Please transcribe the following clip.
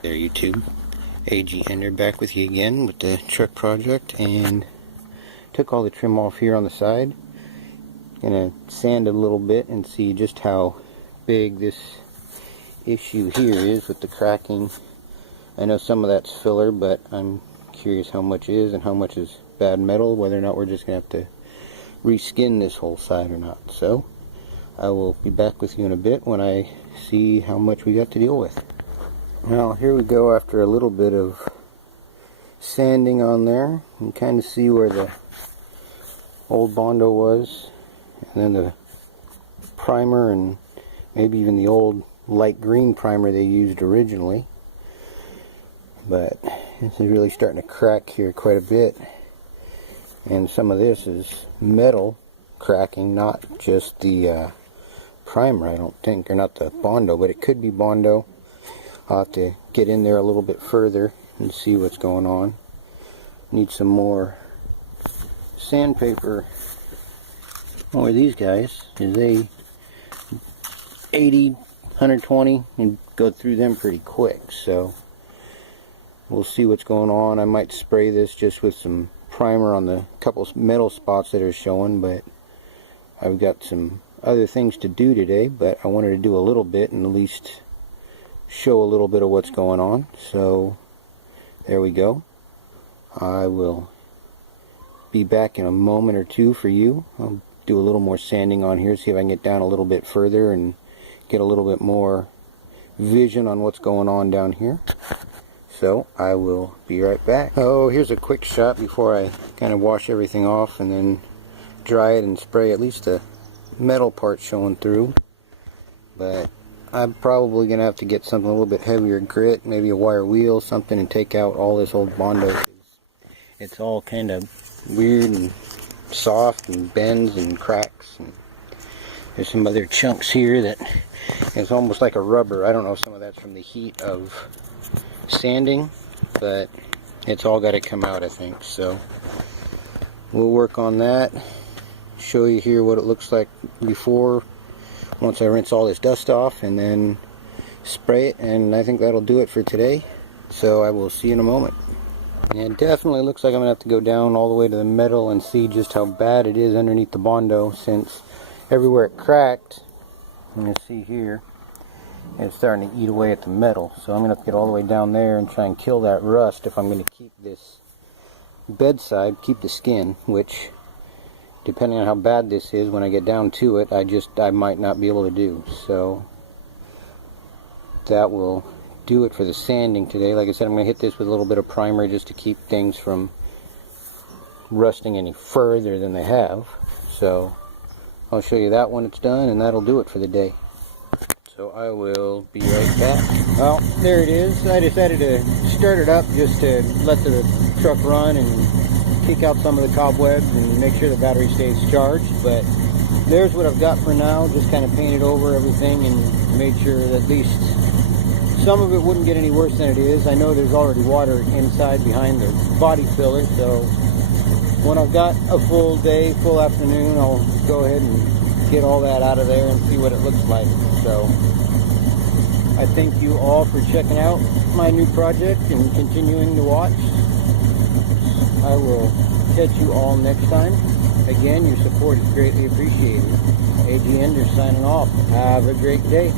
There, YouTube. AG Ender back with you again with the truck project, and took all the trim off here on the side. Gonna sand a little bit and see just how big this issue here is with the cracking. I know some of that's filler, but I'm curious how much is and how much is bad metal, whether or not we're just gonna have to reskin this whole side or not. So I will be back with you in a bit when I see how much we got to deal with. Well, here we go after a little bit of sanding on there. You can kind of see where the old Bondo was, and then the primer, and maybe even the old light green primer they used originally. But this is really starting to crack here quite a bit, and some of this is metal cracking, not just the primer, I don't think, or not the Bondo, but it could be Bondo. I'll have to get in there a little bit further and see what's going on. Need some more sandpaper. Or these guys is a 80, 120, and go through them pretty quick. So we'll see what's going on. I might spray this just with some primer on the couple metal spots that are showing, but I've got some other things to do today, but I wanted to do a little bit and at least show a little bit of what's going on. So there we go. I will be back in a moment or two for you. I'll do a little more sanding on here, see if I can get down a little bit further and get a little bit more vision on what's going on down here. So I will be right back. Oh, here's a quick shot before I kind of wash everything off and then dry it and spray at least the metal part showing through. But I'm probably going to have to get something a little bit heavier grit, maybe a wire wheel, something, and take out all this old Bondo. It's all kind of weird and soft and bends and cracks. And there's some other chunks here that is almost like a rubber. I don't know if some of that's from the heat of sanding, but it's all got to come out, I think. So we'll work on that, show you here what it looks like before, once I rinse all this dust off, and then spray it, and I think that'll do it for today. So I will see you in a moment. And it definitely looks like I'm going to have to go down all the way to the metal and see just how bad it is underneath the Bondo, since everywhere it cracked, you can see here, it's starting to eat away at the metal. So I'm going to have to get all the way down there and try and kill that rust if I'm going to keep this bedside, keep the skin, which, depending on how bad this is, when I get down to it, I might not be able to do. So that will do it for the sanding today. Like I said, I'm going to hit this with a little bit of primer just to keep things from rusting any further than they have. So I'll show you that when it's done, and that'll do it for the day. So I will be right back. Well, there it is. I decided to start it up just to let the truck run and kick out some of the cobwebs and make sure the battery stays charged. But there's what I've got for now. Just kind of painted over everything and made sure that at least some of it wouldn't get any worse than it is. I know there's already water inside behind the body filler, so when I've got a full day, full afternoon, I'll go ahead and get all that out of there and see what it looks like. So I thank you all for checking out my new project and continuing to watch. I will catch you all next time. Again, your support is greatly appreciated. AG Ender signing off. Have a great day.